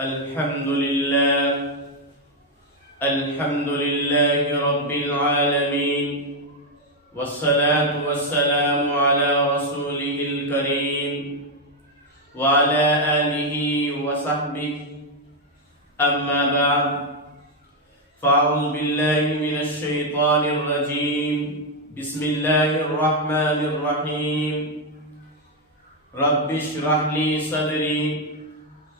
الحمد لله رب العالمين والصلاة والسلام على رسوله الكريم وعلى آله وصحبه أما بعد فأعوذ بالله من الشيطان الرجيم بسم الله الرحمن الرحيم رب اشرح لي صدري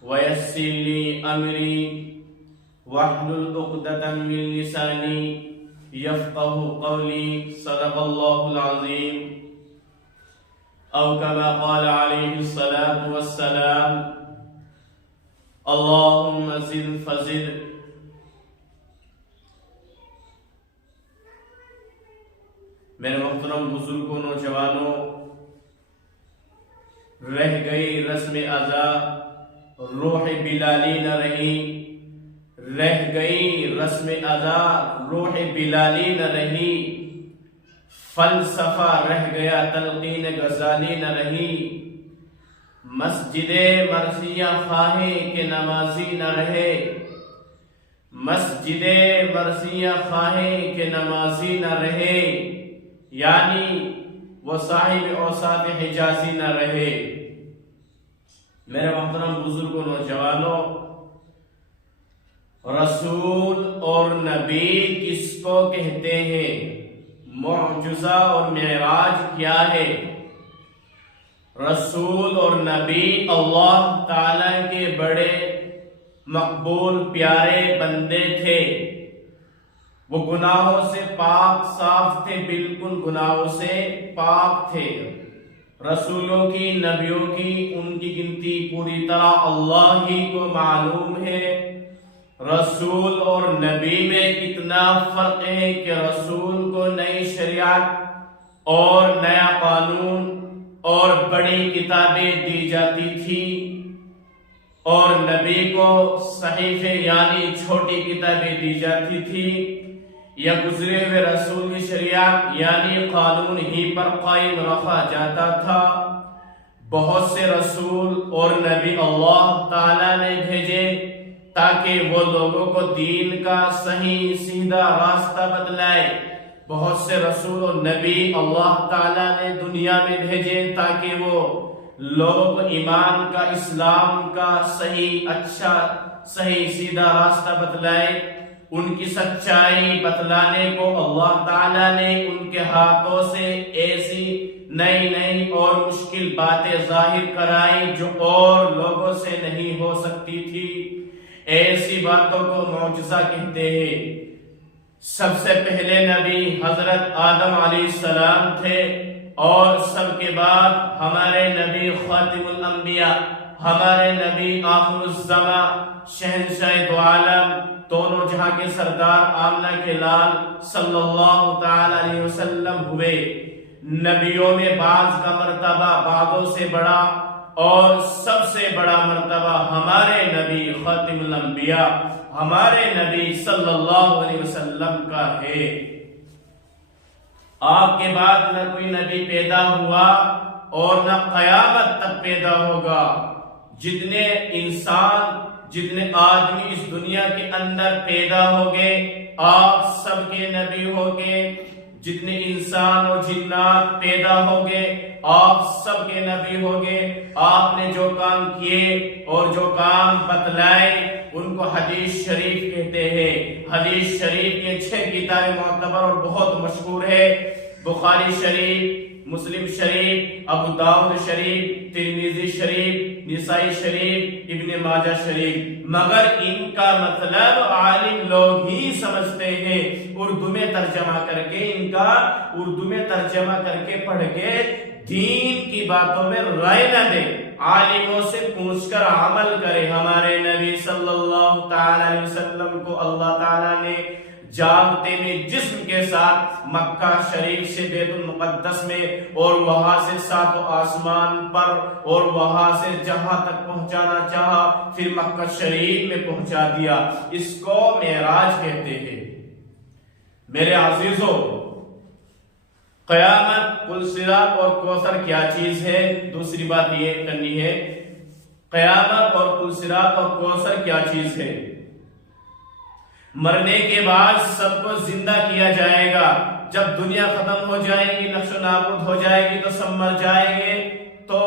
ويسر لي أمري واحلل عقدة من لساني يفقه قولي صدق الله العظيم أو كما قال عليه الصلاة والسلام اللهم زد فزد. میرے محترم بزرگوں نوجوانوں، رہ گئی رسم ادا روح بلالی نہ رہی، رہ گئی رسم ادا روح بلالی نہ رہی، فلسفہ رہ گیا تلقین غزالی نہ رہی، مسجد مرثیہ خواہے کہ نمازی نہ رہے، مسجد مرثیہ خواہے کہ نمازی نہ رہے، یعنی وہ صاحب اوصاف حجازی نہ رہے. میرے محترم بزرگوں نوجوانوں، رسول اور نبی کس کو کہتے ہیں؟ معجزہ اور معراج کیا ہے؟ رسول اور نبی اللہ تعالی کے بڑے مقبول پیارے بندے تھے. وہ گناہوں سے پاک صاف تھے، بالکل گناہوں سے پاک تھے. رسولوں کی، نبیوں کی، ان کی گنتی پوری طرح اللہ ہی کو معلوم ہے. رسول اور نبی میں کتنا فرق ہے کہ رسول کو نئی شریعت اور نیا قانون اور بڑی کتابیں دی جاتی تھی، اور نبی کو صحیفے یعنی چھوٹی کتابیں دی جاتی تھی، یا گزرے ہوئے رسول کی شریعت یعنی قانون ہی پر قائم رکھا جاتا تھا. بہت سے رسول اور نبی اللہ تعالیٰ نے بھیجے تاکہ وہ لوگوں کو دین کا صحیح سیدھا راستہ بتلائے. بہت سے رسول اور نبی اللہ تعالیٰ نے دنیا میں بھیجے تاکہ وہ لوگوں کو ایمان کا، اسلام کا صحیح اچھا صحیح سیدھا راستہ بتلائے. ان کی سچائی بتلانے کو اللہ تعالیٰ نے ان کے ہاتھوں سے ایسی نئی نئی اور مشکل باتیں ظاہر کرائی جو اور لوگوں سے نہیں ہو سکتی تھی. ایسی باتوں کو معجزہ کہتے ہیں. سب سے پہلے نبی حضرت آدم علیہ السلام تھے، اور سب کے بعد ہمارے نبی خاتم الانبیاء، ہمارے نبی آخر الزمان، شہنشاہ دو عالم، دونوں جہاں کے سردار، آمنہ کے لال صلی اللہ تعالی علیہ وسلم ہوئے. نبیوں میں بعض کا مرتبہ بعضوں سے بڑا، اور سب سے بڑا مرتبہ ہمارے نبی خاتم الانبیاء، ہمارے نبی صلی اللہ علیہ وسلم کا ہے. آپ کے بعد نہ کوئی نبی پیدا ہوا اور نہ قیامت تک پیدا ہوگا. جتنے انسان، جتنے آدمی اس دنیا کے اندر پیدا ہوگے آپ سب کے نبی ہوگے. جتنے انسان اور جنات پیدا ہوگے آپ سب کے نبی ہوگے. آپ نے جو کام کیے اور جو کام بتلائے ان کو حدیث شریف کہتے ہیں. حدیث شریف یہ 6 کتابیں معتبر اور بہت مشہور ہے. بخاری شریف، مسلم شریف، ابو داؤد شریف، ترمذی شریف، نسائی شریف، ابن ماجہ شریف. مگر ان کا مطلب عالم لوگ ہی سمجھتے ہیں. اردو میں ترجمہ کر کے، ان کا اردو میں ترجمہ کر کے پڑھ کے دین کی باتوں میں رائے نہ دے، عالموں سے پوچھ کر عمل کرے. ہمارے نبی صلی اللہ تعالی علیہ وسلم کو اللہ تعالیٰ نے جاگتے میں جسم کے ساتھ مکہ شریف سے بیت المقدس میں، اور وہاں سے 7 آسمان پر، اور وہاں سے جہاں تک پہنچانا چاہا پھر مکہ شریف میں پہنچا دیا. اس کو معراج کہتے ہیں. میرے عزیزوں، قیامت، پل صراط اور کوثر کیا چیز ہے؟ دوسری بات یہ کرنی ہے، قیامت اور پل صراط اور کوثر کیا چیز ہے؟ مرنے کے بعد سب کو زندہ کیا جائے گا. جب دنیا ختم ہو جائے گی، نقش و نابود ہو جائے گی، تو سب مر جائیں گے، تو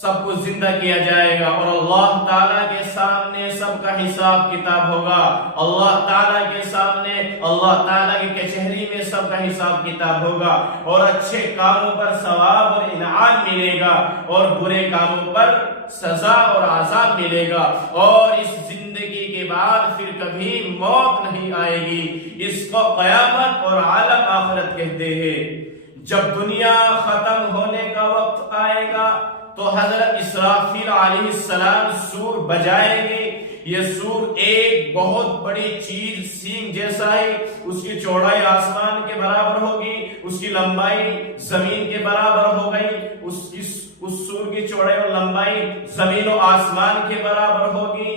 سب کو زندہ کیا جائے گا، اور اللہ تعالیٰ کے سامنے سب کا حساب کتاب ہوگا. اللہ تعالیٰ کے سامنے، اللہ تعالیٰ کی کچہری میں سب کا حساب کتاب ہوگا، اور اچھے کاموں پر ثواب اور انعام ملے گا، اور برے کاموں پر سزا اور عذاب ملے گا. اور اس زندگی کے بعد پھر کبھی موت نہیں آئے گی. اس کو قیامت اور عالم آخرت کہتے ہیں. جب دنیا ختم ہونے کا وقت آئے گا تو حضرت اسرافیل علیہ السلام سور بجائیں گے. یہ سور ایک بہت بڑی چیز سینگ جیسا ہے، اس کی چوڑائی آسمان کے برابر ہوگی، اس کی لمبائی زمین کے برابر ہو گئی، اس سور کی چوڑائی اور لمبائی زمین و آسمان کے برابر ہوگی،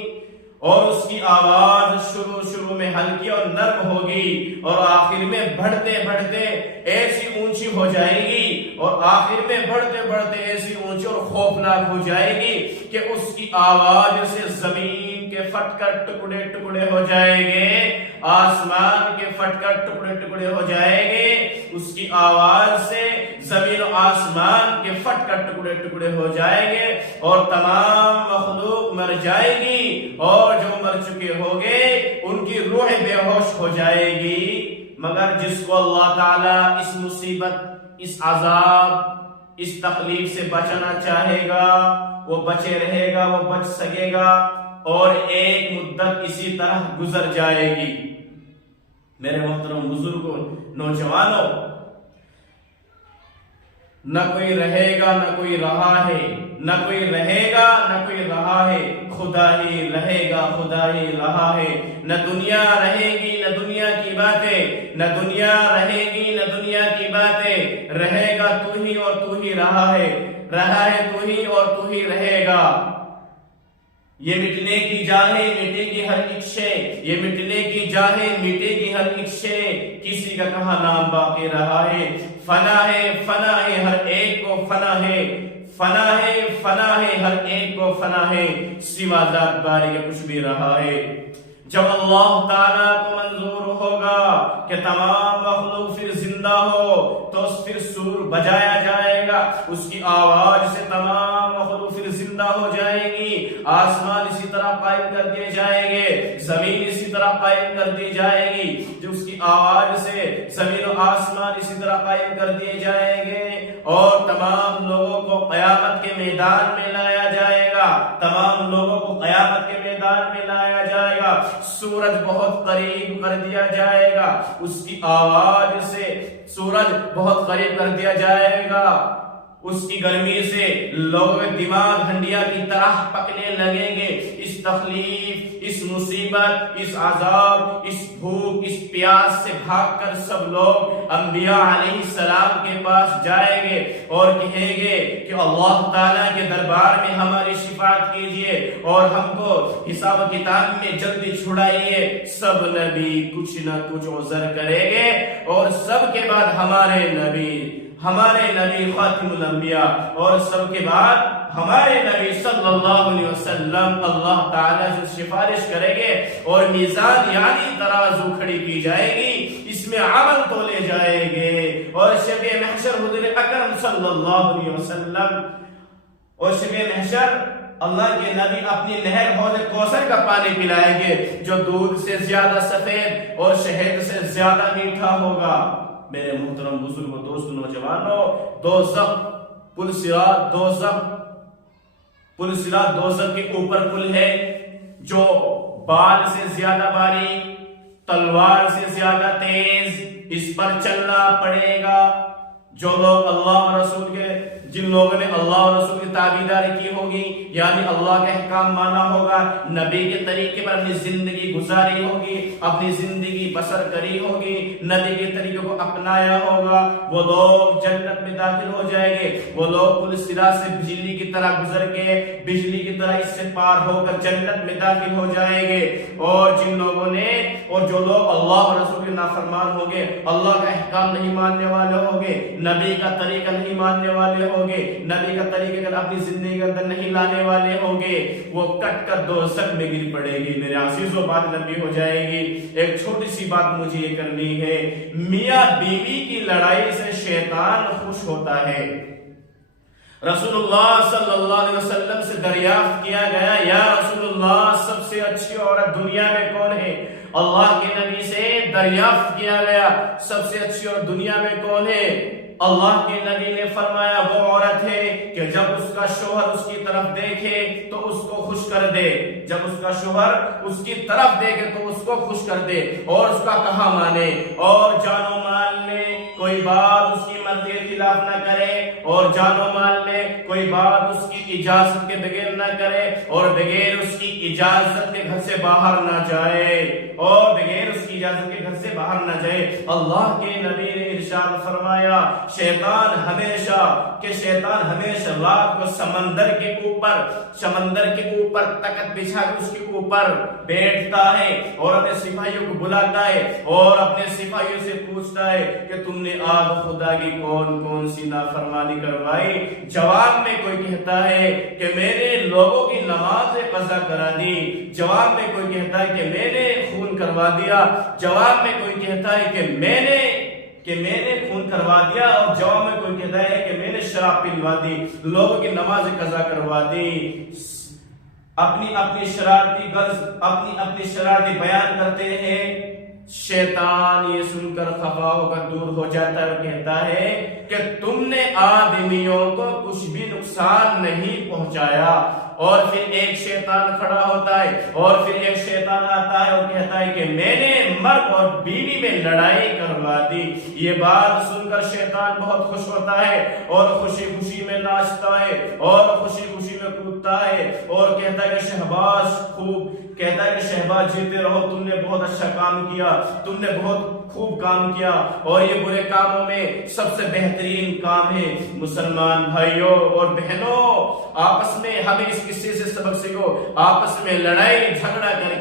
اور اس کی آواز شروع میں ہلکی اور نرم ہوگی، اور آخر میں بڑھتے بڑھتے ایسی اونچی ہو جائے گی، اور آخر میں بڑھتے بڑھتے ایسی اونچی اور خوفناک ہو جائے گی کہ اس کی آواز سے زمین کے پھٹ کر ٹکڑے ٹکڑے ہو جائیں گے، آسمان کے پھٹ کر ٹکڑے ٹکڑے ہو جائیں گے. اس کی آواز سے زمین و آسمان کے پھٹ کر ٹکڑے ٹکڑے ہو جائیں گے، اور تمام مخلوق مر جائے گی، اور جو مر چکے ہوگے ان کی روح بے ہوش ہو جائے گی. مگر جس کو اللہ تعالیٰ اس مصیبت، اس عذاب، اس تکلیف سے بچانا چاہے گا وہ بچے رہے گا، وہ بچ سکے گا، اور ایک مدت اسی طرح گزر جائے گی. میرے محترم بزرگوں، نوجوانوں، نہ کوئی رہے گا نہ کوئی رہا ہے، نہ کوئی رہے گا نہ کوئی رہا ہے، خدا ہی رہے گا، خدا ہی رہا ہے. نہ دنیا رہے گی نہ دنیا کی باتیں، نہ دنیا رہے گی نہ دنیا کی باتیں، رہے گا تو ہی اور تو ہی رہا ہے تو ہی اور تو ہی رہے گا. یہ مٹنے کی جاہے مٹے گی ہر ایک شے، یہ مٹنے کی جاہے مٹے گی ہر ایک شے، کسی کا کہاں نام باقی رہا ہے. فنا ہے ہر ایک کو فنا ہے، فنا ہے ہر ایک کو فنا ہے، سوا ذات باری کے کچھ بھی رہا ہے. جب اللہ تعالیٰ کو منظور ہوگا کہ تمام مخلوق پھر زندہ ہو تو پھر سور بجایا جائے گا، اس کی آواز سے تمام مخلوق پھر زندہ ہو جائے گی. آسمان اسی طرح قائم کر دیے جائیں گے، زمین اسی طرح قائم کر دی جائے گی، جو اس کی آواز سے زمین و آسمان اسی طرح قائم کر دیے جائیں گے، اور تمام لوگوں کو قیامت کے میدان میں لایا جائے گا. تمام لوگوں کو قیامت کے میدان میں لایا جائے گا. سورج بہت قریب کر دیا جائے گا، اس کی آواز سے سورج بہت قریب کر دیا جائے گا. اس کی گرمی سے لوگوں کے دماغ ہنڈیا کی طرح پکنے لگیں گے. اس تکلیف، اس مصیبت، اس عذاب، اس بھوک، اس پیاس سے بھاگ کر سب لوگ انبیاء علیہ السلام کے پاس جائیں گے اور کہیں گے کہ اللہ تعالیٰ کے دربار میں ہماری شفاعت کیجئے اور ہم کو حساب و کتاب میں جلدی چھڑائیے. سب نبی کچھ نہ کچھ عذر کریں گے، اور سب کے بعد ہمارے نبی خاتم الانبیاء، اور سب کے بعد ہمارے نبی صلی اللہ علیہ وسلم اللہ تعالیٰ سے سفارش کریں گے، اور میزان یعنی ترازو کھڑی کی جائے گی، اس میں عمل تولے جائیں گے، اور شب محشر حضور اکرم صلی اللہ علیہ وسلم، اور شب محشر اللہ کے نبی اپنی نہر حوض کوثر کا پانی پلائیں گے، جو دودھ سے زیادہ سفید اور شہد سے زیادہ میٹھا ہوگا. میرے محترم بزرگوں، دوستوں، نوجوانوں، پل صراط دوزخ کے اوپر پل ہے، جو بال سے زیادہ باریک، تلوار سے زیادہ تیز، اس پر چلنا پڑے گا. جو لوگ اللہ اور رسول کے، جن لوگوں نے اللہ اور رسول کی تابعداری کی ہوگی، یعنی اللہ کا احکام مانا ہوگا، نبی کے طریقے پر اپنی زندگی گزاری ہوگی، اپنی زندگی بسر کری ہوگی، نبی کے طریقے کو اپنایا ہوگا، وہ لوگ جنت میں داخل ہو جائیں گے. وہ لوگ پل صراط سے بجلی کی طرح گزر کے، بجلی کی طرح اس سے پار ہو کر جنت میں داخل ہو جائیں گے. اور جن لوگوں نے، اور جو لوگ اللہ اور رسول کے نافرمان ہوں گے، اللہ کا احکام نہیں ماننے والے ہوں گے، نبی کا طریقہ نہیں ماننے والے ہوں ہوگے، نبی کا طریقہ اگر اپنی زندگی کے اندر نہیں لانے والے ہوگے، وہ کٹ کر دوزخ میں گر پڑے گی۔ میرے عزیزوں بات لمبی ہو جائے گی، ایک چھوٹی سی بات مجھے یہ کرنی ہے۔ میاں بیوی کی لڑائی سے شیطان خوش ہوتا ہے۔ رسول اللہ صلی اللہ علیہ وسلم سے دریافت کیا گیا، یا رسول اللہ سب سے اچھی عورت دنیا میں کون ہے؟ اللہ کے نبی سے دریافت کیا گیا، سب سے اچھی عورت دنیا میں کون ہے؟ اللہ کے نبی نے فرمایا وہ عورت ہے کہ جب اس کا شوہر اس کی طرف دیکھے تو اس کو خوش کر دے، جب اس کا شوہر اس کی طرف دیکھے تو اس کو خوش کر دے اور اس کا کہا مانے، اور جان و مال میں کوئی بات اس کی مرضی کے خلاف نہ کرے، اور جان و مال میں کوئی بات اس کی اجازت کے بغیر نہ کرے، اور بغیر اس کی اجازت کے گھر سے باہر نہ جائے، اور بغیر اس کی اجازت کے گھر سے باہر نہ جائے۔ اللہ کے نبی نے ارشاد فرمایا شیطان ہمیشہ رات کو سمندر کے اوپر تخت بچھا کے اس کے اوپر بیٹھتا ہے اور اپنے سپاہیوں کو بلاتا ہے اور اپنے سپاہیوں سے پوچھتا ہے کہ تم نے آج خدا کی کون کون سی نافرمانی کروائی؟ جواب میں کوئی کہتا ہے کہ میں نے لوگوں کی نماز قضا کرا دی، جواب میں کوئی کہتا ہے کہ میں نے خون کروا دیا، جواب میں کوئی کہتا ہے کہ میں نے خون کروا دیا، اور جواب میں کوئی کہتا ہے کہ میں نے شراب پلوا دی، لوگوں کی نماز قضا کروا دی۔ اپنی شرارتی بیان کرتے ہیں، شیطان یہ سن کر خفا ہو کر دور ہو جاتا ہے اور کہتا ہے کہ تم نے آدمیوں کو کچھ بھی نقصان نہیں پہنچایا۔ اور پھر ایک شیطان کھڑا ہوتا ہے اور پھر ایک شیطان آتا ہے اور کہتا ہے کہ میں نے مرد اور بیوی میں لڑائی کروا دی۔ یہ بات سن کر شیطان بہت خوش ہوتا ہے اور خوشی خوشی میں ناچتا ہے اور خوشی خوشی میں کودتا ہے اور کہتا ہے کہ شہباز جیتے رہو، تم نے بہت اچھا کام کیا، تم نے بہت خوب کام کیا، اور یہ برے کاموں میں سب سے بہترین کام ہے۔ مسلمان بھائیوں اور بہنوں، آپس میں ہمیں اس قصے سے سبق سیکھو، آپس میں لڑائی جھگڑا کر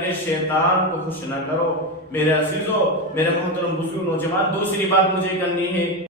کے شیطان کو خوش نہ کرو۔ میرے عزیزوں، میرے محترم بزرگ نوجوان، دوسری بات مجھے کرنی ہے